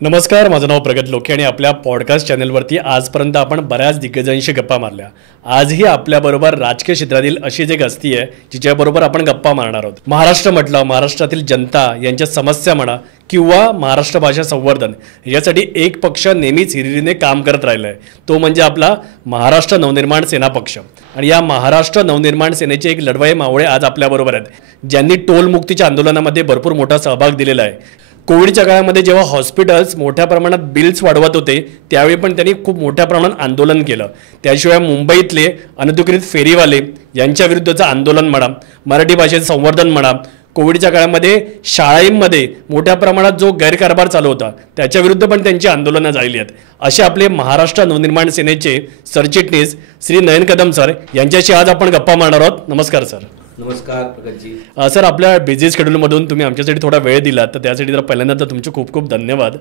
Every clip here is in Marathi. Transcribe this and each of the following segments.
नमस्कार, माझं नाव प्रगत लोके आणि आपल्या पॉडकास्ट चॅनलवरती आजपर्यंत आपण बऱ्याच दिग्गजांशी गप्पा मारल्या. आजही आपल्याबरोबर राजकीय क्षेत्रातील अशीच एक हस्ती आहे जिच्याबरोबर आपण गप्पा मारणार आहोत. महाराष्ट्र म्हटलं, महाराष्ट्रातील जनता यांच्या समस्या म्हणा किंवा महाराष्ट्र भाषा संवर्धन यासाठी एक पक्ष नेहमीच हिरिरीने काम करत राहिला आहे, तो म्हणजे आपला महाराष्ट्र नवनिर्माण सेना पक्ष. आणि या महाराष्ट्र नवनिर्माण सेनेचे एक लढवई मावळे आज आपल्याबरोबर आहेत, ज्यांनी टोलमुक्तीच्या आंदोलनामध्ये भरपूर मोठा सहभाग दिलेला आहे. कोविडच्या काळामध्ये जेव्हा हॉस्पिटल्स मोठ्या प्रमाणात बिल्स वाढवत होते त्यावेळी पण त्यांनी खूप मोठ्या प्रमाणात आंदोलन केलं. त्याशिवाय मुंबईतले अनधिकृत फेरीवाले यांच्या विरुद्धचं आंदोलन म्हणा, मराठी भाषेचं संवर्धन म्हणा, कोविडच्या काळामध्ये शाळांमध्ये मोठ्या प्रमाणात जो गैरकारभार चालू होता त्याच्याविरुद्ध पण त्यांची आंदोलनं झालेली आहेत. असे आपले महाराष्ट्र नवनिर्माण सेनेचे सरचिटणीस श्री नयन कदम सर यांच्याशी आज आपण गप्पा मारणार आहोत. नमस्कार सर. नमस्कार प्रगतजी. सर, आपल्या बिझी शेड्यूलमधून तुम्ही आमच्यासाठी थोडा वेळ दिला तर त्यासाठी जरा पहिल्यांदा तर तुमचे खूप खूप धन्यवाद.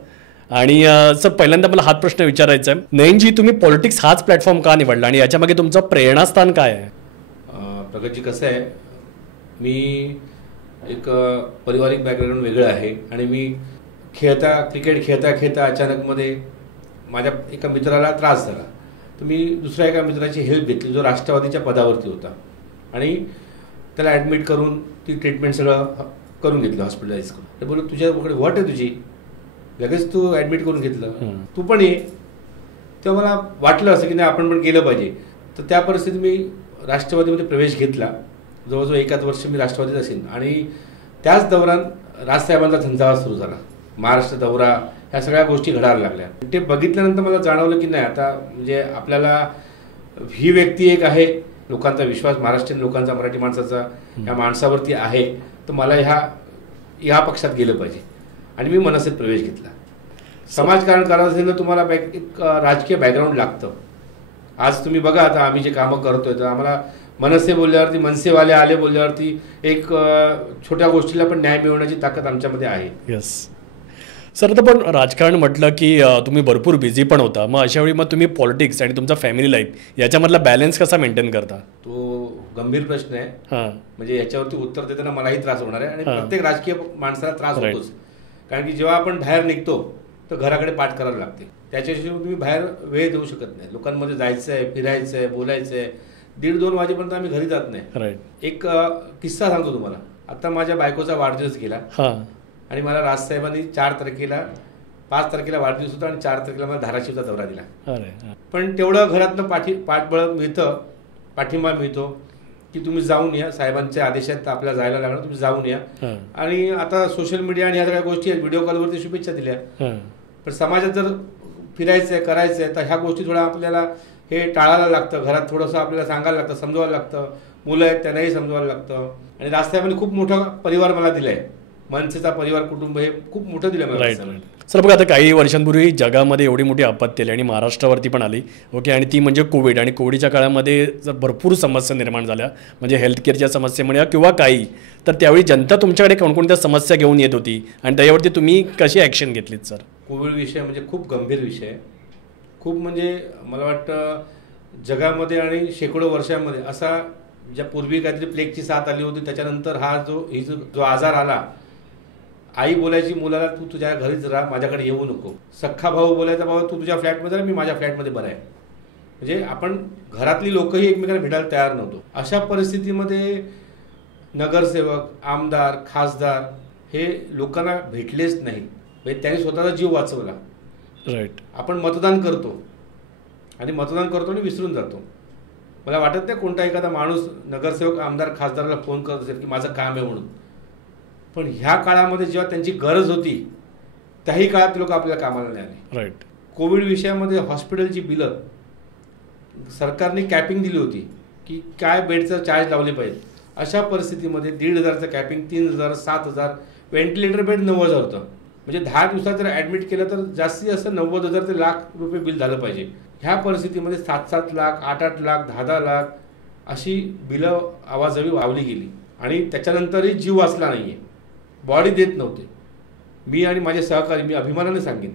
आणि सर, पहिल्यांदा मला हाच प्रश्न विचारायचा आहे, नयनजी, तुम्ही पॉलिटिक्स हाच प्लॅटफॉर्म का निवडला आणि याच्यामागे तुमचं प्रेरणास्थान काय आहे? प्रगतजी, कसं आहे, मी एक पारिवारिक बॅकग्राऊंड वेगळं आहे आणि मी क्रिकेट खेळता अचानकमध्ये माझ्या एका मित्राला त्रास झाला, तर मी दुसऱ्या एका मित्राची हेल्प घेतली जो राष्ट्रवादीच्या पदावरती होता आणि त्याला ॲडमिट करून ती ट्रीटमेंट सगळं करून घेतलं, हॉस्पिटलाइज करून. ते बोललो, तुझ्याकडे वॉट आहे तुझी, लगेच तू ॲडमिट करून घेतलं, तू पण ये. तेव्हा मला वाटलं असं की नाही, आपण पण गेलं पाहिजे. तर त्या परिस्थितीत मी राष्ट्रवादीमध्ये प्रवेश घेतला. जवळजवळ 1 वर्ष मी राष्ट्रवादीत असेल आणि त्याच दौरान राजसाहेबांचा झंझावात सुरू झाला, महाराष्ट्र दौरा, ह्या सगळ्या गोष्टी घडायला लागल्या. ते बघितल्यानंतर मला जाणवलं की नाही, आता म्हणजे आपल्याला ही व्यक्ती एक आहे, लोकांचा विश्वास, महाराष्ट्रीयन लोकांचा, मराठी माणसाचा या माणसावरती आहे, तर मला ह्या पक्षात गेलं पाहिजे आणि मी मनसेत प्रवेश घेतला. समाजकारण करायचं असेल तर तुम्हाला एक राजकीय बॅकग्राऊंड लागतं. आज तुम्ही बघा, आता आम्ही जे कामं करतोय तर आम्हाला मनसे बोलल्यावरती, मनसेवाले आले बोलल्यावरती एक छोट्या गोष्टीला पण न्याय मिळवण्याची ताकद आमच्यामध्ये आहे. येस सर, तर पण राजकारण म्हटलं की तुम्ही भरपूर बिझी पण होता, मग अशावेळी मग तुम्ही पॉलिटिक्स आणि तुमचा फॅमिली लाईफ याच्यामधला बॅलन्स कसा मेंटेन करता? तो गंभीर प्रश्न आहे. म्हणजे याच्यावरती उत्तर देताना मलाही त्रास होणार आहे आणि प्रत्येक राजकीय माणसाला त्रास होतोच. कारण की जेव्हा आपण बाहेर निघतो तर घराकडे पाठ करायला लागते, त्याच्याशिवाय तुम्ही बाहेर वेळ देऊ शकत नाही. लोकांमध्ये जायचं आहे, फिरायचं आहे, बोलायचं आहे. 1:30-2 वाजेपर्यंत आम्ही घरी जात नाही. एक किस्सा सांगतो तुम्हाला. आता माझ्या बायकोचा वाढदिवस गेला आणि मला राजसाहेबांनी 5 तारखेला वाढदिवस होता आणि 4 तारखेला मला धाराशिवचा दौरा दिला. पण तेवढं घरातनं पाठबळ मिळतं, पाठिंबा मिळतो की तुम्ही जाऊन या, साहेबांचे आदेश आहेत तर आपल्याला जायला लागणार, तुम्ही जाऊन या. आणि आता सोशल मीडिया आणि ह्या सगळ्या गोष्टी आहेत, व्हिडिओ कॉलवरती शुभेच्छा दिल्या. पण समाजात जर फिरायचं आहे, करायचं आहे, तर ह्या गोष्टी थोड्या आपल्याला हे टाळायला लागतं. घरात थोडंसं आपल्याला सांगायला लागतं, समजवायला लागतं. मुलं आहेत त्यांनाही समजवायला लागतं. आणि राजसाहेबांनी खूप मोठा परिवार मला दिलाय, मनसेचा परिवार, कुटुंब हे खूप मोठं दिलं मला. सर बघा, आता काही वर्षांपूर्वी जगामध्ये एवढी मोठी आपत्ती आली आणि महाराष्ट्रावरती पण आली, ओके, आणि ती म्हणजे कोविड. आणि कोविडच्या काळामध्ये जर भरपूर समस्या निर्माण झाल्या, म्हणजे हेल्थकेअरच्या समस्या म्हणा किंवा काही, तर त्यावेळी जनता तुमच्याकडे कोणकोणत्या समस्या घेऊन येत होती आणि त्याच्यावरती तुम्ही कशी ॲक्शन घेतलीत? सर, कोविड विषय म्हणजे खूप गंभीर विषय आहे. खूप म्हणजे मला वाटतं जगामध्ये आणि शेकडो वर्षांमध्ये असा, ज्या पूर्वी काहीतरी प्लेगची साथ आली होती त्याच्यानंतर हा जो आजार आला, आई बोलायची मुलाला, तू तुझ्या घरीच राहा, माझ्याकडे येऊ नको. सख्खा भाऊ बोलायचा, भाऊ तू तुझ्या फ्लॅटमध्ये राहा, मी माझ्या फ्लॅटमध्ये बरं आहे. म्हणजे आपण घरातली लोकही एकमेकांना भेटायला तयार नव्हतो. अशा परिस्थितीमध्ये नगरसेवक, आमदार, खासदार हे लोकांना भेटलेच नाही. म्हणजे त्यांनी स्वतःचा जीव वाचवला. राईट. आपण मतदान करतो आणि विसरून जातो. मला वाटत नाही कोणता एखादा माणूस नगरसेवक, आमदार, खासदाराला फोन करत असेल की माझं काम आहे म्हणून. पण ह्या काळामध्ये जेव्हा त्यांची गरज होती त्याही काळात लोक आपल्या कामाला नाही आले. राईट. कोविड विषयामध्ये हॉस्पिटलची बिलं सरकारने कॅपिंग दिली होती की काय बेडचं चार्ज लावले पाहिजे. अशा परिस्थितीमध्ये 1,500चं कॅपिंग, 3,000, 7,000, व्हेंटिलेटर बेड 90,000 होतं. म्हणजे 10 दिवसात जर ॲडमिट केलं तर जास्तीत जास्त 90,000 ते ₹1,00,000 बिल झालं पाहिजे. ह्या परिस्थितीमध्ये 7-7 लाख, 8-8 लाख, 10-10 लाख अशी बिलं आवाजावी वावली गेली आणि त्याच्यानंतरही जीव वाचला नाही आहे. बॉडी देत नव्हते. मी आणि माझे सहकारी, मी अभिमानाने सांगेन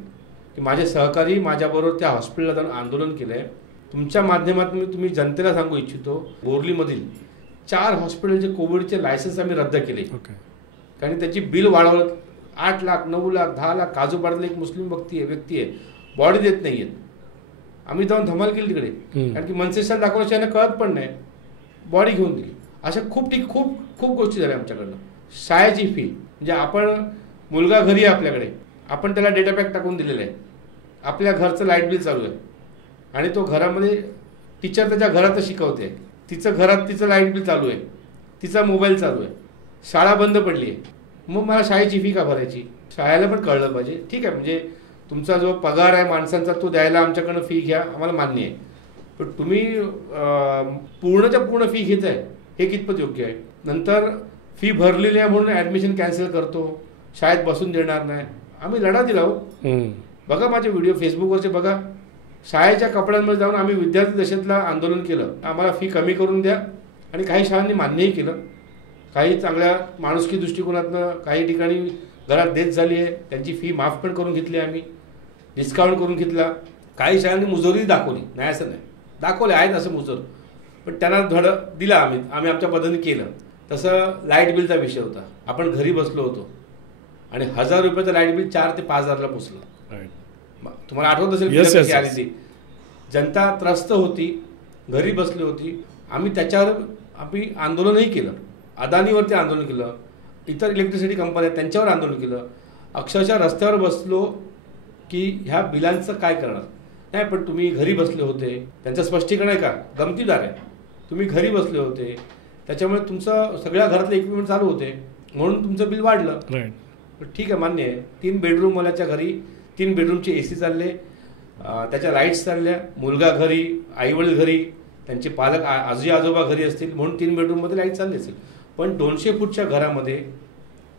की माझे सहकारी माझ्याबरोबर त्या हॉस्पिटलला जाऊन आंदोलन केलं आहे. तुमच्या माध्यमातून मी तुम्ही जनतेला सांगू इच्छितो, बोरलीमधील 4 हॉस्पिटलचे कोविडचे लायसन्स आम्ही रद्द केले. कारण त्याची बिल 8 लाख 9 लाख 10 लाख काजूपाड्यातला एक मुस्लिम व्यक्ती आहे बॉडी देत नाही आहेत. आम्ही जाऊन धमाल केली तिकडे, कारण की मनसेशाला दाखवल्याशिवाय यांना कळत पण नाही, बॉडी घेऊन दिली. अशा खूप खूप गोष्टी झाल्या आमच्याकडनं. शाळेची फी म्हणजे आपण मुलगा घरी आहे आपल्याकडे, आपण त्याला डेटा पॅक टाकून दिलेला आहे, आपल्या घरचं लाईट बिल चालू आहे आणि तो घरामध्ये टीचर त्याच्या घरातच शिकवते, तिचं घरात तिचं लाईट बिल चालू आहे, तिचा मोबाईल चालू आहे, शाळा बंद पडली आहे. मग मला शाळेची फी का भरायची? शाळेला पण कळलं पाहिजे. ठीक आहे, म्हणजे तुमचा जो पगार आहे माणसांचा तो द्यायला आमच्याकडनं फी घ्या, आम्हाला मान्य आहे, पण तुम्ही पूर्णच्या पूर्ण फी घेताय हे कितपत योग्य आहे? नंतर फी भरलेली आहे म्हणून ॲडमिशन कॅन्सल करतो, शाळेत बसून देणार नाही. आम्ही लढा दिला हो. बघा माझे व्हिडिओ फेसबुकवरचे बघा. शाळेच्या कपड्यांमध्ये जाऊन आम्ही विद्यार्थी दशेतला आंदोलन केलं, आम्हाला फी कमी करून द्या, आणि काही शाळांनी मान्यही केलं. काही चांगल्या माणुसकी दृष्टिकोनातनं काही ठिकाणी घरात देत झाली आहे, त्यांची फी माफ पण करून घेतली, आम्ही डिस्काउंट करून घेतला. काही शाळांनी मुजोरी दाखवली, नाही असं नाही, दाखवले आहेत असं मुजोर, पण त्यांना धड दिला आम्ही आमच्या पद्धतीने केलं. तसं लाईट बिलचा विषय होता. आपण घरी बसलो होतो आणि 1000 रुपयाचं लाईट बिल 4 ते 5000ला पोचलं. तुम्हाला आठवत असेल कशी आली ती. जनता त्रस्त होती, घरी बसली होती. आम्ही त्याच्यावर आंदोलनही केलं, अदानीवरती आंदोलन केलं, इतर इलेक्ट्रिसिटी कंपन्या त्यांच्यावर आंदोलन केलं. अक्षरशः रस्त्यावर बसलो की ह्या बिलांचं काय करणार. नाही, पण तुम्ही घरी बसले होते, त्यांचं स्पष्टीकरण आहे का गमतीदार आहे. तुम्ही घरी बसले होते, त्याच्यामुळे तुमचं सगळ्या घरातले इक्विपमेंट चालू होते म्हणून तुमचं बिल वाढलं. ठीक आहे, मान्य आहे. 3 बेडरूमवाल्याच्या घरी 3 बेडरूमचे AC चालले, त्याच्या लाईट्स चालल्या, मुलगा घरी, आईवडील घरी, त्यांचे पालक आजी आजोबा घरी असतील म्हणून 3 बेडरूममध्ये लाईट चालली असेल. पण 200 फूटच्या घरामध्ये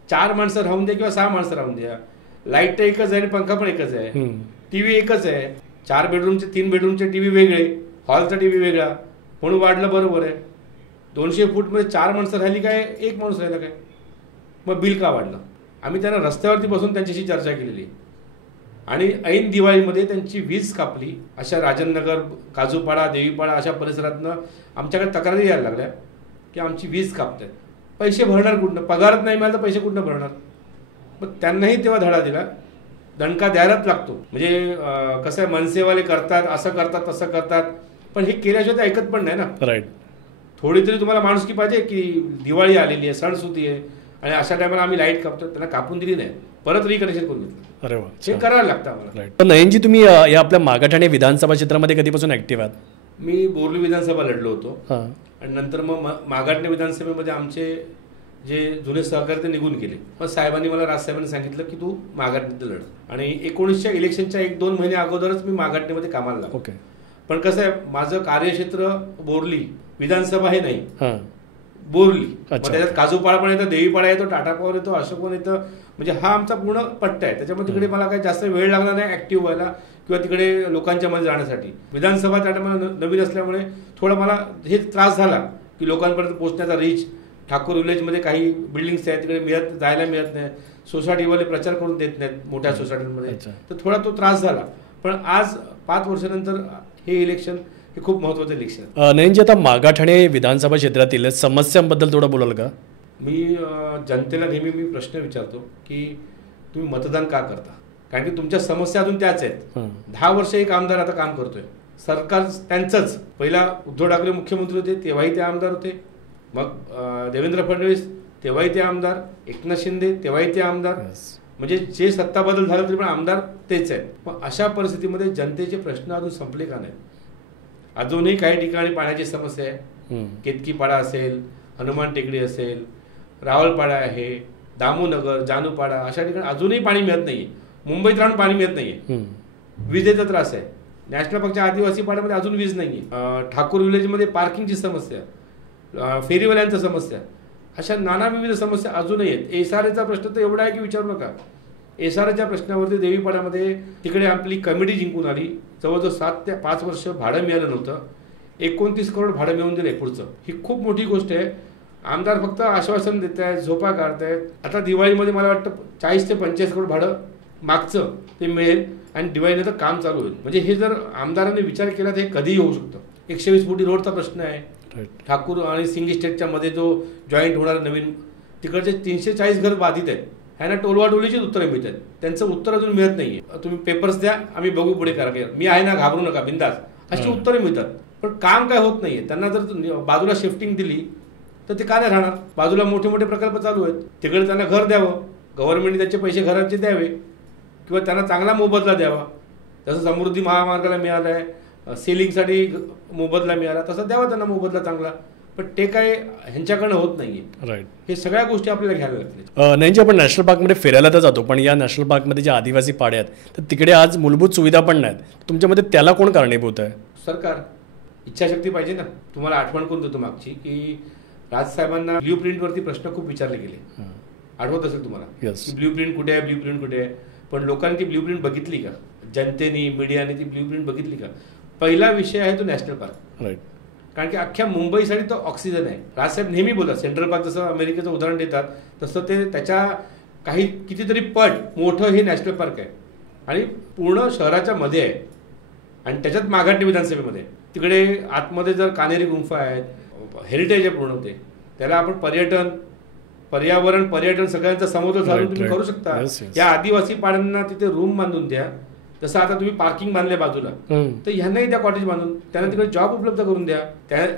4 माणसं राहून द्या किंवा 6 माणसं राहून द्या, लाईट तर एकच आहे आणि पंखा पण एकच आहे, टीव्ही एकच आहे. 4 बेडरूमचे 3 बेडरूमचे टीव्ही वेगळे, हॉलचा टीव्ही वेगळा म्हणून वाढलं, बरोबर आहे. 200 फूटमध्ये 4 माणसं राहिली काय, 1 माणूस राहिला काय, मग बिल का वाढलं? आम्ही त्यांना रस्त्यावरती बसून त्यांच्याशी चर्चा केलेली आणि ऐन दिवाळीमध्ये त्यांची वीज कापली. अशा राजननगर, काजूपाडा, देवीपाडा अशा परिसरातनं आमच्याकडे तक्रारी यायला लागल्या की आमची वीज कापतात. पैसे भरणार कुठनं? पगारच नाही मिळाला तर पैसे कुठनं भरणार? मग त्यांनाही तेव्हा धडा दिला, दणका द्यायलाच लागतो. म्हणजे कसं आहे, मनसेवाले करतात, असं करतात, तसं करतात, पण हे केल्याशिवाय ते ऐकत पण नाही ना. राईट. थोडी तरी तुम्हाला माणुसकी पाहिजे की दिवाळी आलेली आहे, सणसुदी आहे आणि अशा टायमाला आम्ही लाईट कापतो. त्यांना कापून दिली नाही, परत रिकनेक्शन करून घेतलं. अरे वा, हे करायला लागतं आम्हाला. पण नयनजी, तुम्ही या आपल्या मागाठाणे विधानसभा क्षेत्रामध्ये कधीपासून ऍक्टिव्ह आहात? मी बोर्ली विधानसभा लढलो होतो आणि नंतर मग मागाठाणे विधानसभेमध्ये आमचे जे जुने सहकारी ते निघून गेले. मग साहेबांनी मला, राजसाहेबांनी सांगितलं की तू मागाठाण्यात लढ, आणि 19च्या इलेक्शनच्या 1-2 महिने अगोदरच मी मागाठाण्यामध्ये कामाला लागलो. ओके. पण कसं आहे, माझं कार्यक्षेत्र बोरली, विधानसभा हे नाही, बोरली. त्याच्यात काजूपाडा पण येतं, देवीपाडा येतो, टाटा पॉवर येतो, अशोकवन येतं, म्हणजे हा आमचा पूर्ण पट्टा आहे. त्याच्यामुळे तिकडे मला काही जास्त वेळ लागला नाही ऍक्टिव्ह व्हायला किंवा तिकडे लोकांच्या मध्ये जाण्यासाठी. विधानसभा त्या टायमाला नवीन असल्यामुळे थोडा मला हे त्रास झाला की लोकांपर्यंत पोहोचण्याचा रीच. ठाकूर विलेजमध्ये काही बिल्डिंग्स आहेत, तिकडे जायला मिळत नाही, सोसायटीवाले प्रचार करून देत नाहीत मोठ्या सोसायटीमध्ये, तर थोडा तो त्रास झाला. पण आज 5 वर्षानंतर हे इलेक्शन हे खूप महत्त्वाचं इलेक्शन. नयनजी, आता मागाठाणे विधानसभा क्षेत्रातील समस्यांबद्दल थोडं बोलाल का? मी जनतेला नेहमी प्रश्न विचारतो की तुम्ही मतदान का करता, कारण की तुमच्या समस्या अजून त्याच आहेत. 10 वर्ष एक आमदार आता काम करतोय, सरकार त्यांचंच. पहिला उद्धव ठाकरे मुख्यमंत्री होते तेव्हाही ते आमदार होते, मग देवेंद्र फडणवीस तेव्हाही ते आमदार, एकनाथ शिंदे तेव्हाही ते आमदार, म्हणजे जे सत्ता बदल झाला तरी पण आमदार तेच आहेत. मग अशा परिस्थितीमध्ये जनतेचे प्रश्न अजून संपले का नाहीत? अजूनही काही ठिकाणी पाण्याची समस्या आहे. केतकीपाडा असेल, हनुमान टेकडी असेल, रावलपाडा आहे, दामोनगर, जानूपाडा, अशा ठिकाणी अजूनही पाणी मिळत नाहीये. मुंबईत राहून पाणी मिळत नाहीये. विजेचा त्रास आहे. नॅशनल पार्कच्या आदिवासी पाड्यामध्ये अजून वीज नाहीये. ठाकूर विलेजमध्ये पार्किंगची समस्या, फेरीवाल्यांच्या समस्या, अशा नाना विविध समस्या अजूनही आहेत. एसआरएचा प्रश्न तर एवढा आहे की विचारू नका. एसआरएच्या प्रश्नावरती देवीपाड्यामध्ये तिकडे आपली कमिटी जिंकून आली. जवळजवळ 7 ते 5 वर्ष भाडं मिळालं नव्हतं. 29 करोड भाडं मिळवून दिले पुढचं. ही खूप मोठी गोष्ट आहे. आमदार फक्त आश्वासन देत आहेत, झोपा काढतायत. आता दिवाळीमध्ये मला वाटतं 40 ते 45 करोड भाडं मागचं ते मिळेल आणि दिवाळीनंतर काम चालू होईल. म्हणजे हे जर आमदारांनी विचार केला तर हे कधीही होऊ शकतं. 120 फुटी रोडचा प्रश्न आहे. ठाकूर आणि सिंग इस्टेटच्या मध्ये जो जॉईंट होणार नवीन, तिकडचे 340 घर बाधित आहेत. ह्यांना टोलवाटोलीचीच उत्तरं मिळतात, त्यांचं उत्तर अजून मिळत नाहीये. तुम्ही पेपर्स द्या, आम्ही बघू पुढे करा, मी आहे ना, घाबरू नका, बिंदास, अशी उत्तरं मिळतात. पण काम काय होत नाहीये. त्यांना जर बाजूला शिफ्टिंग दिली तर ते का नाही राहणार? बाजूला मोठे मोठे प्रकल्प चालू आहेत, तिकडे त्यांना घर द्यावं, गव्हर्नमेंटने त्यांचे पैसे घरांचे द्यावे किंवा त्यांना चांगला मोबदला द्यावा. जसं समृद्धी महामार्गाला मिळाला आहे, सेलिंगसाठी मोबदला मिळाला, तसा द्यावा त्यांना मोबदला चांगला. पण ते काय ह्यांच्याकडनं होत नाहीये. राईट. हे सगळ्या गोष्टी आपल्याला घ्याव्या लागतील. नाही, आपण नॅशनल पार्कमध्ये फिरायला तर जातो, पण या नॅशनल पार्कमध्ये जे आदिवासी पाडे आहेत तर तिकडे आज मूलभूत सुविधा पण नाहीत. तुमच्यामध्ये त्याला कोण कारणीभूत आहे? सरकार. इच्छाशक्ती पाहिजे ना. तुम्हाला आठवण करून देतो मागची, की राजसाहेबांना ब्ल्यू प्रिंटवरती प्रश्न खूप विचारले गेले, आठवत असेल तुम्हाला? ब्ल्यू प्रिंट कुठे आहे, ब्ल्यू प्रिंट कुठे आहे? पण लोकांनी ती ब्ल्यू प्रिंट बघितली का? जनतेने, मीडियाने ती ब्ल्यू प्रिंट बघितली का? पहिला विषय आहे तो नॅशनल पार्क. राईट. कारण की अख्ख्या मुंबईसाठी तो ऑक्सिजन आहे. राजसाहेब नेहमी बोलतात, सेंट्रल पार्क जसं अमेरिकेचं उदाहरण देतात तसं ते त्याच्या काही कितीतरी पट मोठं हे नॅशनल पार्क आहे आणि पूर्ण शहराच्या मध्ये आहे आणि त्याच्यात माघाटणी विधानसभेमध्ये. तिकडे आतमध्ये जर कानेरी गुंफा आहेत, हेरिटेज आहे पूर्ण ते. त्याला आपण पर्यावरण सगळ्यांचा समतोल साधून तुम्ही करू शकता. या आदिवासी पाड्यांना तिथे रूम बांधून द्या. जसं आता तुम्ही पार्किंग बांधले बाजूला, तर ह्यांनाही द्या कॉटेज बांधून, त्यांना तिकडे जॉब उपलब्ध करून द्या.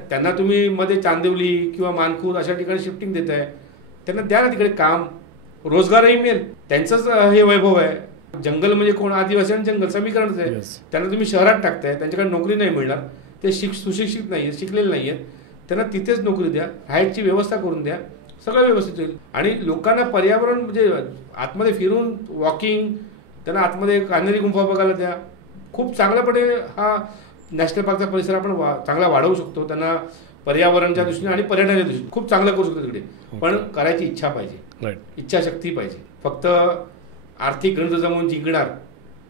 त्यांना तुम्ही मध्ये चांदिवली किंवा मानखूर अशा ठिकाणी शिफ्टिंग देताय, त्यांना द्या ना तिकडे काम, रोजगारही मिळेल. त्यांचंच हे वैभव आहे. जंगल म्हणजे कोण? आदिवासी आणि जंगल समीकरणच आहे. त्यांना तुम्ही शहरात टाकताय, त्यांच्याकडे नोकरी नाही मिळणार, ते सुशिक्षित नाहीये, शिकलेले नाहीयेत, त्यांना तिथेच नोकरी द्या, राहायची व्यवस्था करून द्या, सगळं व्यवस्थित होईल. आणि लोकांना पर्यावरण म्हणजे आतमध्ये फिरून वॉकिंग, त्यांना आतमध्ये कानेरी गुंफा बघायला द्या. खूप चांगल्यापणे हा नॅशनल पार्कचा परिसर आपण चांगला वाढवू शकतो. त्यांना पर्यावरणाच्या दृष्टीने आणि पर्यटनाच्या दृष्टीने खूप चांगलं करू शकतो तिकडे. पण करायची इच्छा पाहिजे, इच्छाशक्ती पाहिजे. फक्त आर्थिक गणित जमवून जिंकणार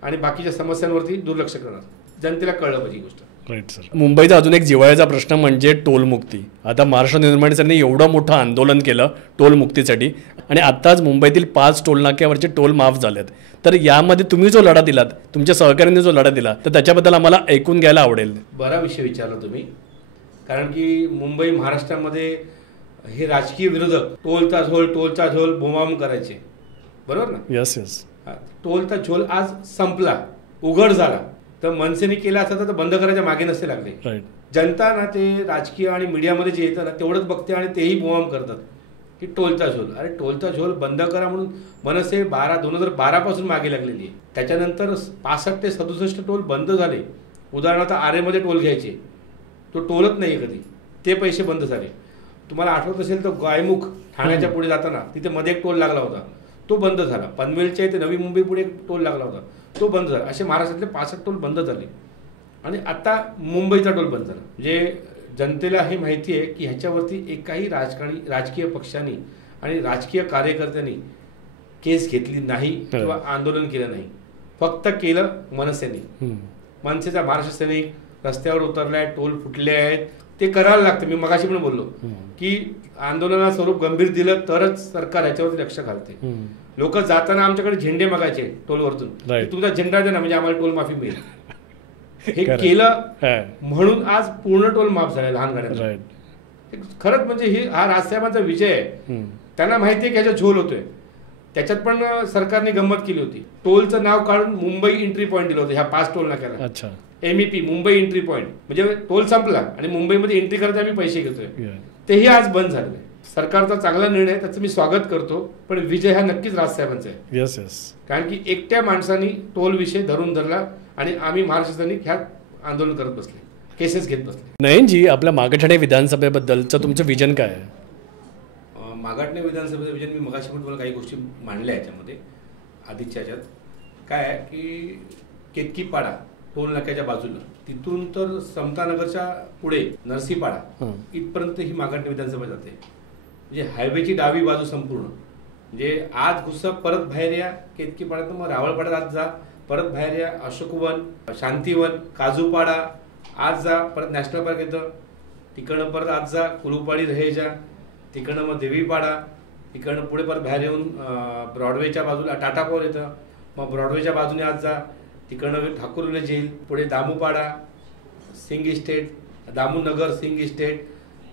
आणि बाकीच्या समस्यांवरती दुर्लक्ष करणार, जनतेला कळलं पाहिजे ही गोष्ट. Right sir. मुंबईचा अजून एक जिव्हाळ्याचा प्रश्न म्हणजे टोलमुक्ती. आता महाराष्ट्र निर्माण सेनेने एवढं मोठं आंदोलन केलं टोलमुक्तीसाठी आणि आत्ताच मुंबईतील 5 टोलनाक्यावरचे टोल माफ झालेत. तर यामध्ये तुम्ही जो लढा दिलात, तुमच्या सहकार्याने जो लढा दिला, तर त्याच्याबद्दल आम्हाला ऐकून घ्यायला आवडेल. बरा विषय विचारला तुम्ही. कारण की मुंबई महाराष्ट्रामध्ये हे राजकीय विरोधक टोलचा झोल बोंबाबोंब करायचे, बरोबर ना? Yes yes. टोलचा झोल आज संपला, उघड झाला. तर मनसेने केला असता तर बंद करायच्या मागे नसते लागले. राईट. जनता ना ते राजकीय आणि मीडियामध्ये जे येतं ना तेवढंच बघते आणि तेही बोंबाबोंब करतात की टोलचा झोल. अरे टोलचा झोल बंद करा म्हणून मनसे 2012 पासून मागे लागलेली आहे. त्याच्यानंतर 65 ते 67 टोल बंद झाले. उदाहरणार्थ आरेमध्ये टोल घ्यायचे, तो टोलच नाही कधी, ते पैसे बंद झाले. तुम्हाला आठवत असेल तर गायमुख ठाण्याच्या पुढे जाताना तिथे मध्ये एक टोल लागला होता, तो बंद झाला. पनवेलच्या इथे नवी मुंबई पुढे एक टोल लागला होता, तो बंद झाला. असे महाराष्ट्रातले 65 टोल बंद झाले आणि आता मुंबईचा टोल बंद झाला. म्हणजे जनतेला हे माहिती आहे की ह्याच्यावरती एकाही राजकीय पक्षांनी आणि राजकीय कार्यकर्त्यांनी केस घेतली नाही किंवा आंदोलन केलं नाही, फक्त केलं मनसेने. मनसेचा महाराष्ट्र सैनिक रस्त्यावर उतरलाय, टोल फुटले आहेत, ते करायला लागतं. मी मगाशी पण बोललो की आंदोलनाला स्वरूप गंभीर दिलं तरच सरकार ह्याच्यावरती लक्ष घालते. लोक जाताना आमच्याकडे झेंडे मागायचे टोलवरतून, तुमचा झेंडा द्या ना म्हणजे आम्हाला टोल माफी मिळेल. हे केलं म्हणून आज पूर्ण टोल माफ झाले लहान गाड्यांना. खरंच म्हणजे हा राजसाहेबांचा विजय आहे. त्यांना माहिती आहे की ह्याच्यात झोल होतोय. त्याच्यात पण सरकारने गंमत केली होती. टोलचं नाव काढून मुंबई एंट्री पॉईंट दिलं होतं ह्या 5 टोल नाक्याला. MEP मुंबई एंट्री पॉईंट, म्हणजे टोल संपला आणि मुंबईमध्ये एंट्री करायचे आम्ही पैसे घेतोय, तेही आज बंद झाले. सरकारचा चांगला निर्णय, त्याचं मी स्वागत करतो. पण विजय हा नक्कीच राजसाहेबांचा आहे. Yes yes. कारण की एकट्या माणसांनी टोल विषय धरून धरला आणि आम्ही महाराष्ट्राने ह्यात आंदोलन करत बसले, केसेस घेत बसले. नयनजी, आपल्या मागाठाणे विधानसभेबद्दलचं तुमचं विजन काय आहे? मागाठाणे विधानसभेचं विजन मी मगाशी पण तुम्हाला काही गोष्टी मांडल्या याच्यामध्ये आधीच्या ह्याच्यात. काय आहे की केतकीपाडा टोल नाक्याच्या बाजूला, तिथून तर समतानगरच्या पुढे नरसीपाडा इथपर्यंत ही मागाठाणे विधानसभा जाते. म्हणजे हायवेची डावी बाजू संपूर्ण, म्हणजे आज घुसा परत बाहेर या केतकीपाड्यात, मग रावळपाड्यात आज जा, परत बाहेर या, अशोकवन, शांतीवन, काजूपाडा आज जा, परत नॅशनल पार्क येतं, तिकडनं परत आज जा कुलूपाडी रहेजा, तिकडनं मग देवीपाडा, तिकडनं पुढे परत बाहेर येऊन ब्रॉडवेच्या बाजूला टाटा पॉवर येतं, मग ब्रॉडवेच्या बाजूने आज जा, तिकडनं ठाकूरले जेल, पुढे दामूपाडा, सिंग इस्टेट, दामूनगर, सिंग इस्टेट,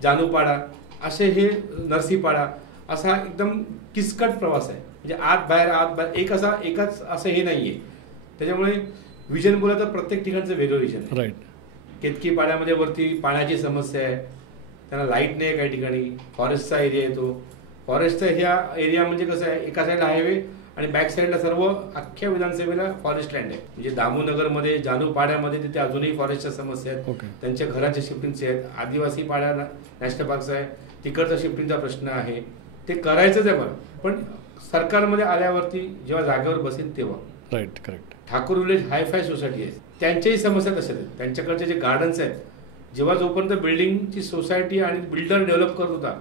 जानूपाडा, असे हे नरसीपाडा, असा एकदम किचकट प्रवास आहे. म्हणजे आत बाहेर एकच असं हे नाहीये. त्याच्यामुळे विजन बोला तर प्रत्येक ठिकाणचं वेगळं विजन आहे. राईट. केतकी पाड्यामध्ये वरती पाण्याची समस्या आहे, त्यांना लाईट नाही आहे काही ठिकाणी, फॉरेस्टचा एरिया येतो. फॉरेस्टचा ह्या एरिया म्हणजे कसं आहे, एका साईडला हायवे आणि बॅक साईडला सर्व अख्ख्या विधानसभेला फॉरेस्ट लँड आहे. म्हणजे दामूनगरमध्ये, जानू पाड्यामध्ये तिथे अजूनही फॉरेस्टच्या समस्या आहेत. त्यांच्या घराच्या शिफ्टिंगचे आहेत. आदिवासी पाड्या नॅशनल पार्कचा आहे, तिकडचा शिफ्टिंगचा प्रश्न आहे. ते करायचंच आहे पण सरकारमध्ये आल्यावरती जेव्हा जागेवर बसेल तेव्हा. Right. Correct. Thakur village hi-fi society आहे, त्यांच्याही समस्या तशाच आहेत. त्यांच्याकडचे जे गार्डन्स आहेत, जेव्हा जोपर्यंत बिल्डिंगची सोसायटी आणि बिल्डर डेव्हलप करत होता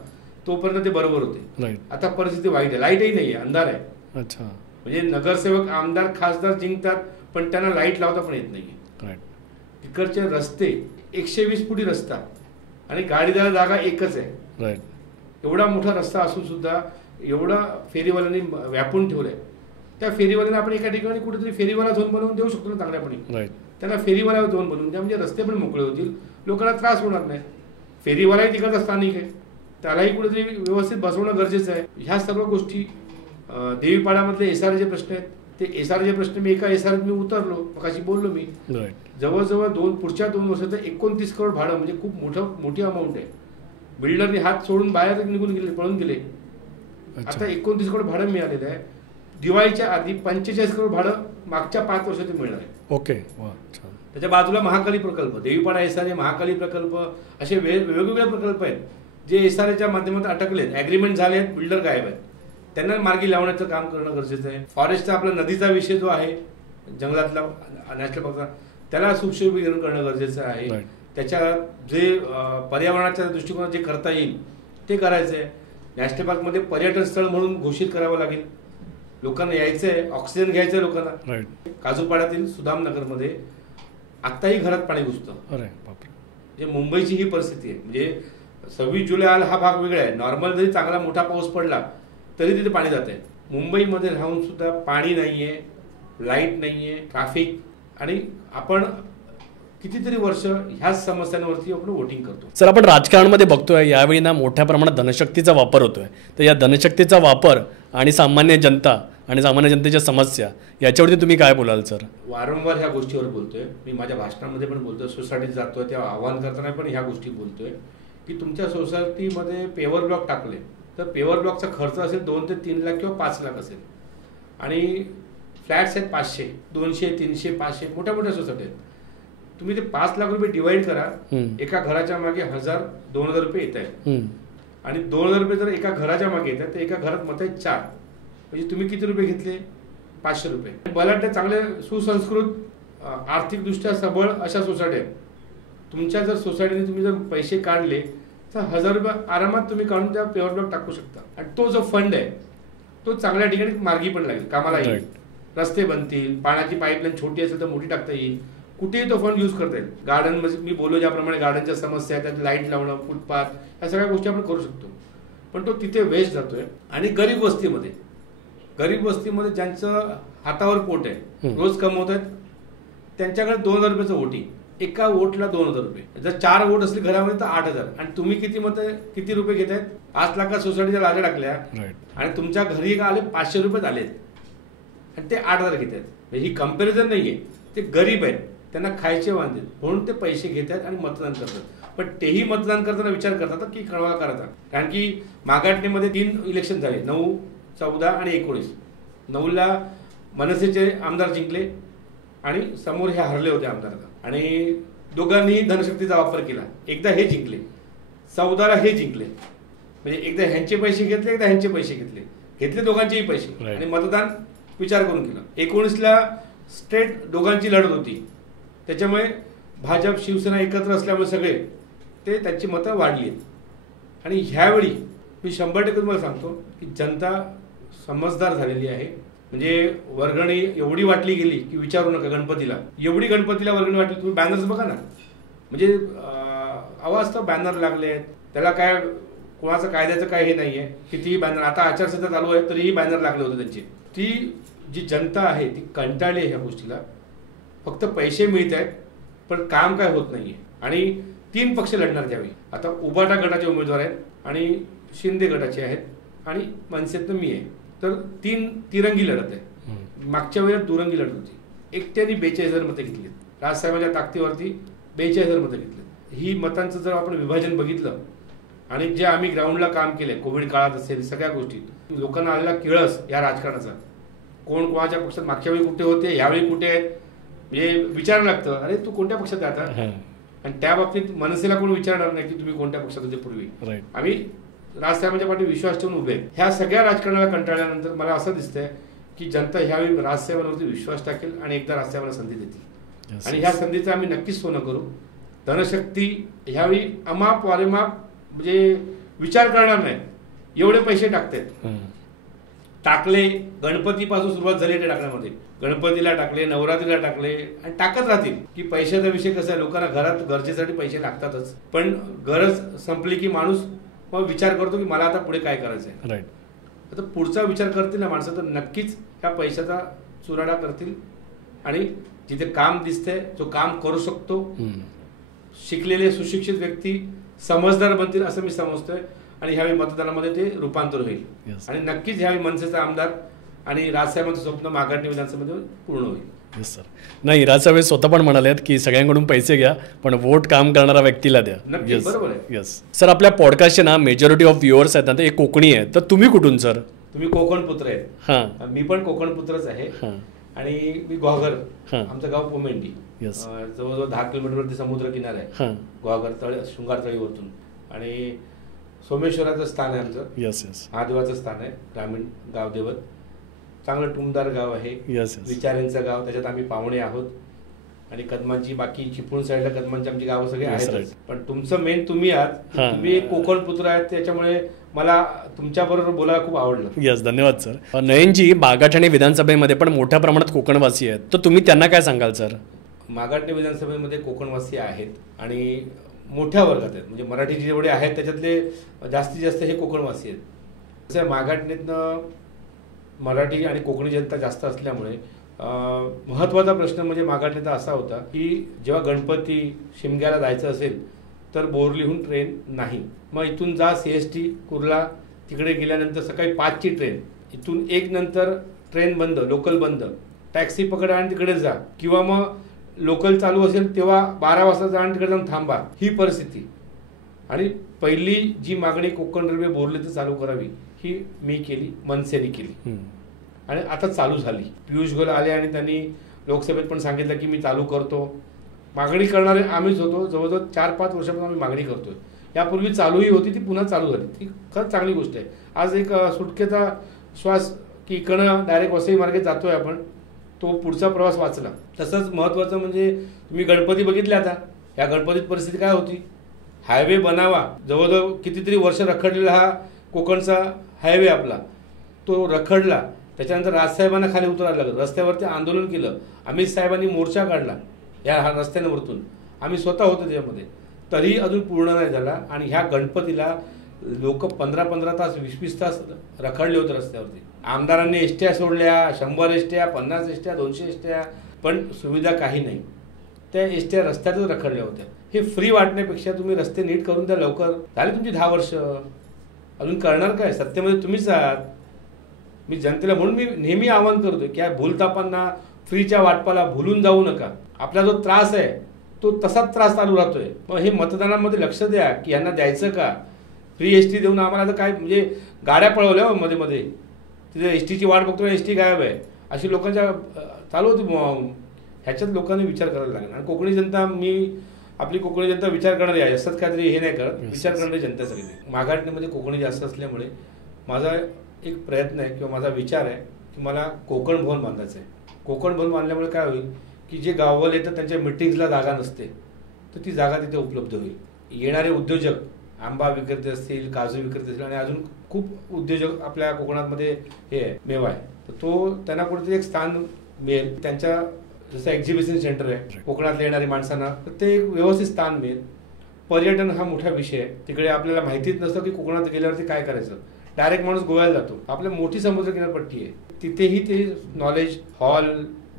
तोपर्यंत ते बरोबर होते. आता परिस्थिती वाईट आहे, लाईटही नाही आहे, अंधार आहे. अच्छा. म्हणजे नगरसेवक, आमदार, खासदार जिंकतात पण त्यांना लाईट लावता पण येत नाहीये. तिकडचे रस्ते 120 फुटी रस्ता आणि गाडी जायला जागा एकच आहे. एवढा मोठा रस्ता असून सुद्धा एवढा फेरीवाल्यांनी व्यापून ठेवलाय. त्या फेरीवाल्यांना आपण एका ठिकाणी कुठेतरी फेरीवाला झोन बनवून देऊ शकतो ना चांगल्यापणे. त्यांना फेरीवाला झोन बनवून द्या, म्हणजे रस्ते पण मोकळे होतील, लोकांना त्रास होणार नाही. फेरीवालाही तिकडचा स्थानिक आहे, त्यालाही कुठेतरी व्यवस्थित बसवणं गरजेचं आहे. ह्या सर्व गोष्टी देवीपाड्यामधले SRA चे प्रश्न आहेत. ते SRA चे प्रश्न मी एका SRA मी उतरलो, मगाशी बोललो मी. जवळजवळ पुढच्या 2 वर्षात 29 करोड भाडं, म्हणजे खूप मोठी अमाऊंट आहे. बिल्डरने हात सोडून बाहेर निघून गेले, पळून गेले. आता 29 करोड भाडं मिळालेलं आहे. दिवाळीच्या आधी 45 करोड भाडं मागच्या 5 वर्षात मिळणार आहे. ओके. त्याच्या बाजूला महाकाली प्रकल्प, देवीपाडा SRA, महाकाली प्रकल्प, असे वेगवेगळे प्रकल्प आहेत जे SRAच्या माध्यमातून अटकलेत, ऍग्रीमेंट झाले आहेत, बिल्डर गायब आहेत. त्यांना मार्गी लावण्याचं काम करणं गरजेचं आहे. फॉरेस्टचा आपला नदीचा विषय जो आहे, जंगलातला नॅशनल पार्कचा, त्याला सुशोभीकरण करणं गरजेचं आहे. त्याच्या जे पर्यावरणाच्या दृष्टिकोनात जे करता येईल ते करायचं आहे. नॅशनल पार्कमध्ये पर्यटन स्थळ म्हणून घोषित करावं लागेल. लोकांना यायचंय, ऑक्सिजन घ्यायचंय लोकांना. काजूपाड्यातील सुदामनगरमध्ये आत्ताही घरात पाणी घुसतं. म्हणजे मुंबईची ही परिस्थिती आहे. म्हणजे 26 जुलै आला हा भाग वेगळा आहे. नॉर्मल जरी चांगला मोठा पाऊस पडला तरी तिथे पाणी जात आहे. मुंबईमध्ये राहून सुद्धा पाणी नाहीये, लाईट नाहीये, ट्रॅफिक, आणि आपण कितीतरी वर्ष ह्याच समस्यांवरती आपण वोटिंग करतो. सर, आपण राजकारणामध्ये बघतोय यावेळी ना मोठ्या प्रमाणात धनशक्तीचा वापर होतोय. तर या धनशक्तीचा वापर आणि सामान्य जनता आणि सामान्य जनतेच्या समस्या याच्यावरती तुम्ही काय बोलाल सर? वारंवार ह्या गोष्टीवर बोलतोय मी, माझ्या भाषणामध्ये पण बोलतोय, सोसायटीत जातोय तेव्हा आवाहन करताना पण ह्या गोष्टी बोलतोय की तुमच्या सोसायटीमध्ये पेवर ब्लॉक टाकले तर पेवर ब्लॉकचा खर्च असेल 2 ते 3 लाख किंवा 5 लाख असेल. आणि फ्लॅट्स आहेत 500, 200, 300, 500 मोठ्या मोठ्या सोसायटी आहेत. तुम्ही ते 5 लाख रुपये डिवाइड करा, एका घराच्या मागे 1000-2000 रुपये येत आहेत. आणि 2000 रुपये जर एका घराच्या मागे येतात तर एका घरात मत आहेत 4, म्हणजे तुम्ही किती रुपये घेतले? 500 रुपये. बलाढ्य, चांगले सुसंस्कृत, आर्थिकदृष्ट्या सबळ अशा सोसायटी आहेत. तुमच्या जर सोसायटीने तुम्ही जर पैसे काढले तर 1000 रुपये आरामात तुम्ही काढून त्या पेवर ब्लॉक टाकू शकता. आणि तो जो फंड आहे तो चांगल्या ठिकाणी मार्गी पण लागेल, कामाला येईल. रस्ते बनतील, पाण्याची पाईपलाईन छोटी असेल तर मोठी टाकता येईल, कुठेही तो फंड यूज करता येईल. गार्डन मध्ये मी बोललो ज्याप्रमाणे गार्डनच्या समस्या आहेत, त्यात लाईट लावणं, फुटपाथ, या सगळ्या गोष्टी आपण करू शकतो. पण तो तिथे वेस्ट जातोय. आणि गरीब वस्तीमध्ये ज्यांचं हातावर पोट आहे, रोज कमवत आहेत, त्यांच्याकडे 2000 रुपयाचं वोटिंग, एका वोटला 2000 रुपये. जर 4 वोट असले घरामध्ये तर 8000. आणि तुम्ही किती रुपये घेत आहेत? 5 लाखात सोसायटीच्या लाजा टाकल्या आणि तुमच्या घरी आले 500 रुपये आलेत आणि ते 8000 घेत आहेत. ही कंपॅरिझन नाहीये. ते गरीब आहेत, त्यांना खायचे वांदे, म्हणून ते पैसे घेत आहेत आणि मतदान करतात. पण तेही मतदान करताना विचार करतात की कळवा करायचा. कारण की मागाटणीमध्ये 3 इलेक्शन झाले, 9, 14 आणि 19. 9ला मनसेचे आमदार जिंकले आणि समोर हे हरले होते आमदार, आणि दोघांनी धनशक्तीचा वापर केला. एकदा हे जिंकले, 14ला हे जिंकले. म्हणजे एकदा ह्यांचे पैसे घेतले, एकदा ह्यांचे पैसे घेतले दोघांचेही पैसे, आणि मतदान विचार करून केलं. 19ला स्ट्रेट दोघांची लढत होती, त्याच्यामुळे भाजप शिवसेना एकत्र असल्यामुळे सगळे ते त्यांची मतं वाढली. आणि ह्यावेळी मी 100% तुम्हाला सांगतो की जनता समजदार झालेली आहे. म्हणजे वर्गणी एवढी वाटली गेली की विचारू नका. एवढी गणपतीला वर्गणी वाटली, तुम्ही बॅनर्स बघा ना, म्हणजे आवाज तर बॅनर लागले आहेत, त्याला काय कोणाचं कायद्याचं काय हे नाहीये. कितीही बॅनर, आता आचारसंहिता चालू आहे तरीही बॅनर लागले होते त्यांचे. ती जी जनता आहे ती कंटाळली ह्या गोष्टीला. फक्त पैसे मिळत आहेत पण काम काय होत नाहीये. आणि 3 पक्ष लढणार त्यावेळी. आता उबाटा गटाचे उमेदवार आहेत आणि शिंदे गटाचे आहेत आणि मनसेतनं मी आहे. तर 3 तिरंगी लढत आहे. मागच्या वेळेस दुरंगी लढत होती. एकट्याने 42,000 मतं घेतली. राजसाहेबांच्या ताकदीवरती 42,000 मतं घेतली. ही मतांचं जर आपण विभाजन बघितलं आणि जे आम्ही ग्राउंडला काम केलंय कोविड काळात असेल सगळ्या गोष्टी, लोकांना आलेला किळस या राजकारणाचा, कोण कोणाच्या पक्षात मागच्या वेळी कुठे होते यावेळी कुठे आहेत म्हणजे विचारायला लागतं, अरे तू कोणत्या पक्षात आहे आता. आणि त्या बाबतीत मनसेला कोण विचारणार नाही की तुम्ही कोणत्या पक्षात होते पूर्वी. आम्ही राजसाहेबांच्या पाठी विश्वास ठेवून उभे. ह्या सगळ्या राजकारणाला कंटाळल्यानंतर मला असं दिसतंय की जनता ह्यावेळी राजसाहेबांवरती विश्वास टाकेल आणि एकदा राजसाहेबांना संधी देतील. आणि ह्या संधीचं आम्ही नक्कीच सोनं करू. धनशक्ती ह्यावेळी अमाप वारेमाप म्हणजे विचार करणार नाही एवढे पैसे टाकतात. टाकले, गणपतीपासून सुरुवात झाली त्या टाकण्यामध्ये. गणपतीला टाकले, नवरात्रीला टाकले आणि टाकत राहतील. की पैशाचा विषय कसा आहे, लोकांना घरात गरजेसाठी पैसे लागतातच, पण गरज संपली की माणूस मग विचार करतो की मला आता पुढे काय करायचं आहे. आता पुढचा विचार करतील ना माणसं तर नक्कीच ह्या पैशाचा चुराडा करतील. आणि जिथे काम दिसतंय, जो काम करू शकतो, शिकलेले सुशिक्षित व्यक्ती समजदार बनतील असं मी समजतोय. आणि ह्यावेळी मतदानामध्ये ते रूपांतर होईल. आणि नक्कीच ह्यावेळी मनसेचा आमदार आणि राजसाहेबांचं स्वप्न माघारणी विधानसभेमध्ये पूर्ण होईल. Yes sir. नाही, राजसाहेब स्वतः पण म्हणाले की सगळ्यांकडून पैसे घ्या पण वोट काम करणाऱ्या व्यक्तीला द्या. नक्कीच बरोबर आहे. Yes sir. आपल्या पॉडकास्टचे ना मेजॉरिटी ऑफ व्ह्युअर्स आहेत ना ते कोकणी आहेत, तर तुम्ही कुठून सर? तुम्ही कोकण पुत्र आहेत. हां, मी पण कोकण पुत्रच आहे. आणि मी गुहागर, आमचं गाव पोमेंडी, जवळजवळ 10 किलोमीटरवरती समुद्र किनारा आहे. गुहागर तळ, शृंगार तळीवरतून. आणि सोमेश्वराचं स्थान आहे आमचं. महादेवाचं स्थान आहे, ग्रामीण गाव दैवत. चांगलं टुमदार गाव आहे, विचारांचं गाव. त्याच्यात आम्ही पाहुणे आहोत. आणि कदमांची बाकी चिपळूण साईडला कदमांची आमची गावं सगळे आहेत. पण तुमचं मेन तुम्ही आहात, तुम्ही एक कोकण पुत्र आहेत, त्याच्यामुळे मला तुमच्या बरोबर बोलायला खूप आवडलं. यस, धन्यवाद सर. नयनजी, मागाठाणे विधानसभेमध्ये पण मोठ्या प्रमाणात कोकणवासी आहेत, तर तुम्ही त्यांना काय सांगाल सर? मागाठाणे विधानसभेमध्ये कोकणवासी आहेत आणि मोठ्या वर्गात आहेत. म्हणजे मराठी जेवढे आहेत त्याच्यातले जास्तीत जास्त हे कोकणवासी आहेत. तसं मागाठाण्यातनं मराठी आणि कोकणी जनता जास्त असल्यामुळे महत्त्वाचा प्रश्न म्हणजे मागाठाण्याचा असा होता की जेव्हा गणपती शिमग्याला जायचं असेल तर बोरलीहून ट्रेन नाही. मग इथून जा CST कुर्ला, तिकडे गेल्यानंतर सकाळी 5ची ट्रेन, इथून 1 नंतर ट्रेन बंद, लोकल बंद, टॅक्सी पकडा आणि तिकडे जा. किंवा मग लोकल चालू असेल तेव्हा 12 वाजता जा आणि तिकडे जाऊन थांबा, ही परिस्थिती. आणि पहिली जी मागणी कोकण रेल्वे बोरलीचं चालू करावी ही मी केली, मनसेने केली आणि आता चालू झाली. पियुष गोयल आले आणि त्यांनी लोकसभेत पण सांगितलं की मी चालू करतो. मागणी करणारे आम्हीच होतो. जवळजवळ 4-5 वर्षापासून आम्ही मागणी करतोय. यापूर्वी चालूही होती, ती पुन्हा चालू झाली. ती खरंच चांगली गोष्ट आहे. आज एक सुटकेचा श्वास की इकडनं डायरेक्ट वसई मार्गे जातोय आपण, तो पुढचा प्रवास वाचला. तसंच महत्त्वाचं म्हणजे तुम्ही गणपती बघितले. आता या गणपतीत परिस्थिती काय होती, हायवे बनावा, जवळजवळ कितीतरी वर्ष रखडलेला हा कोकणचा हायवे आपला, तो रखडला. त्याच्यानंतर राजसाहेबांना खाली उतरायला लागलं, रस्त्यावरती आंदोलन केलं, अमित साहेबांनी मोर्चा काढला या रस्त्यांवरतून, आम्ही स्वतः होतो त्याच्यामध्ये, तरी अजून पूर्ण नाही झाला. आणि ह्या गणपतीला लोक 15-15 तास 20-20 तास रखडले होते रस्त्यावरती. आमदारांनी एसट्या सोडल्या, 100 एसट्या, 50 एसट्या, 200 एसट्या, पण सुविधा काही नाही. त्या एसट्या रस्त्यातच रखडल्या होत्या. हे फ्री वाटण्यापेक्षा तुम्ही रस्ते नीट करून द्या लवकर. झाले तुमची 10 वर्ष, अजून करणार काय? सत्तेमध्ये तुम्हीच आहात. मी जनतेला म्हणून मी नेहमी आवाहन करतोय की या भूलतापांना, फ्रीच्या वाटपाला भुलून जाऊ नका. आपला जो त्रास आहे तो तसाच त्रास चालू राहतोय. मग हे मतदानामध्ये लक्ष द्या की यांना द्यायचं का? फ्री एसटी देऊन आम्हाला तर काय म्हणजे गाड्या पळवल्या मध्ये मध्ये, तिथे एसटीची वाट बघतोय, एसटी गायब आहे, अशी लोकांच्या चालू होती. ह्याच्यात लोकांनी विचार करायला लागला. आणि कोकणी जनता, आपली कोकणी जनता विचार करणारी आहे, असंच काहीतरी हे नाही करत, विचार करणारी जनता सगळी. मागाठाण्यामध्ये कोकणी जास्त असल्यामुळे माझा एक प्रयत्न आहे किंवा माझा विचार आहे की मला कोकण भवन बांधायचं आहे. कोकण भवन बांधल्यामुळे काय होईल की जे गाववाले येतात त्यांच्या मिटिंग्सला जागा नसते, तर ती जागा तिथे उपलब्ध होईल. येणारे उद्योजक, आंबा विक्रेते असतील, काजू विक्रेते असतील आणि अजून खूप उद्योजक आपल्या कोकणामध्ये हे आहे, मेवा आहे, तर तो त्यांना कुठेतरी एक स्थान मिळेल. त्यांच्या जसं एक्झिबिशन सेंटर आहे कोकणातल्या येणाऱ्या माणसांना, तर ते एक व्यवस्थित स्थान मिळेल. पर्यटन हा मोठा विषय आहे. तिकडे आपल्याला माहितीच नसतं की कोकणात गेल्यावरती काय करायचं. डायरेक्ट माणूस गोव्याला जातो. आपल्या मोठी समुद्र किनारपट्टी आहे, तिथेही ते नॉलेज हॉल,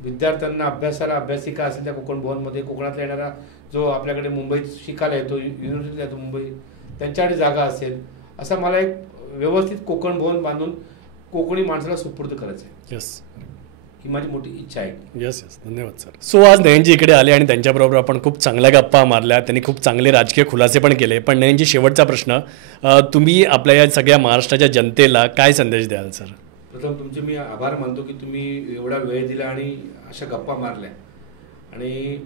विद्यार्थ्यांना अभ्यासाला अभ्यासिका असेल त्या कोकण भवनमध्ये, कोकणातला येणारा जो आपल्याकडे मुंबईत शिकायला येतो, युनिव्हर्सिटीला येतो मुंबई, त्यांच्याकडे जागा असेल. असा मला एक व्यवस्थित कोकण भवन बांधून कोकणी माणसाला सुपूर्द करायचं आहे. येस, ही माझी मोठी इच्छा आहे. येस येस, धन्यवाद सर. सो आज नयनजी इकडे आले आणि त्यांच्याबरोबर आपण खूप चांगल्या गप्पा मारल्या. त्यांनी खूप चांगले राजकीय खुलासे पण केले. पण नयनजी, शेवटचा प्रश्न, तुम्ही आपल्या या सगळ्या महाराष्ट्राच्या जनतेला काय संदेश द्याल सर? प्रथम तुमचे मी आभार मानतो की तुम्ही एवढा वेळ दिला आणि अशा गप्पा मारल्या आणि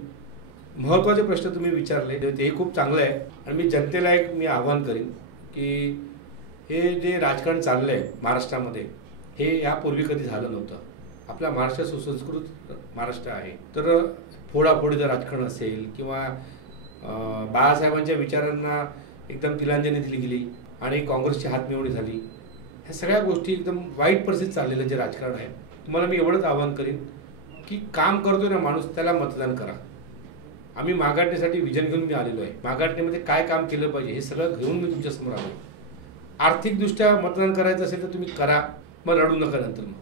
महत्त्वाचे प्रश्न तुम्ही विचारले, ते खूप चांगलं आहे. आणि मी जनतेला मी आवाहन करीन की हे जे राजकारण चाललं आहे महाराष्ट्रामध्ये, हे यापूर्वी कधी झालं नव्हतं. आपला महाराष्ट्र सुसंस्कृत महाराष्ट्र आहे. तर फोडाफोडीचं राजकारण असेल किंवा बाळासाहेबांच्या विचारांना एकदम तिलांजली दिली गेली आणि काँग्रेसची हातमिळवणी झाली, ह्या सगळ्या गोष्टी एकदम वाईट परिस्थितीत चाललेलं जे राजकारण आहे, तुम्हाला मी एवढंच आवाहन करीन की काम करतोय ना माणूस, त्याला मतदान करा. आम्ही मागाटणीसाठी विजन घेऊन मी आलेलो आहे. मागाटणीमध्ये काय काम केलं पाहिजे हे सगळं घेऊन मी तुमच्यासमोर आलो. आर्थिकदृष्ट्या मतदान करायचं असेल तर तुम्ही करा, मग रडू नका नंतर. मग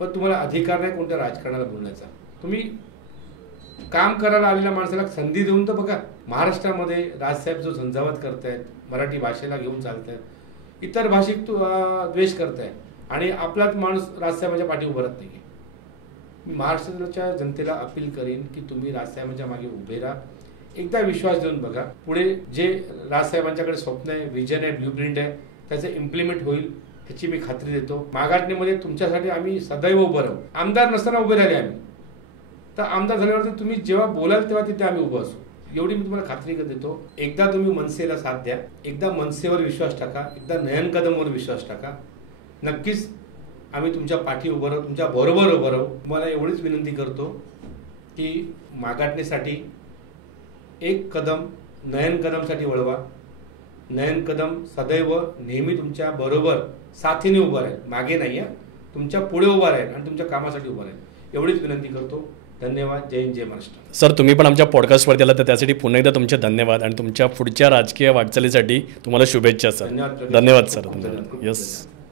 पण तुम्हाला अधिकार नाही कोणत्या राजकारणाला बोलण्याचा. तुम्ही काम करायला आलेल्या माणसाला संधी देऊन तर बघा. महाराष्ट्रामध्ये राजसाहेब जो झंझावात करतायत, मराठी भाषेला घेऊन चालतायत, इतर भाषिक द्वेष करतायत आणि आपलाच माणूस राजसाहेबांच्या पाठी उभारत नाही. मी महाराष्ट्राच्या जनतेला अपील करेन की तुम्ही राजसाहेबांच्या मागे उभे राहा. एकदा विश्वास देऊन बघा. पुढे जे राजसाहेबांच्याकडे स्वप्न आहे, विजन आहे, ब्ल्यूप्रिंट आहे, त्याचं इम्प्लिमेंट होईल ह्याची मी खात्री देतो. मागाटणीमध्ये तुमच्यासाठी आम्ही सदैव उभं राहू. आमदार नसताना उभे राहिले आम्ही, तर आमदार झाल्यावरती तुम्ही जेव्हा बोलाल तेव्हा तिथे आम्ही उभं असू, एवढी मी तुम्हाला खात्री देतो. एकदा तुम्ही मनसेला साथ द्या, एकदा मनसेवर विश्वास टाका, एकदा नयन कदमवर विश्वास टाका. नक्कीच आम्ही तुमच्या पाठी उभं राहू, तुमच्या बरोबर उभं राहू. तुम्हाला एवढीच विनंती करतो की मागाटणीसाठी एक कदम नयन कदमसाठी वळवा. नयन कदम सदैव नेहमी तुमच्या बरोबर साथीने उभा राहील, मागे नाही आहे, तुमच्या पुढे उभा राहील आणि तुमच्या कामासाठी उभा राहील. एवढीच विनंती करतो. धन्यवाद. जय हिंद, जय महाराष्ट्र. सर, तुम्ही पण आमच्या पॉडकास्टवरती आला, तर त्यासाठी पुन्हा एकदा तुमचे धन्यवाद आणि तुमच्या पुढच्या राजकीय वाटचालीसाठी तुम्हाला शुभेच्छा सर. धन्यवाद. धन्यवाद सर. येस.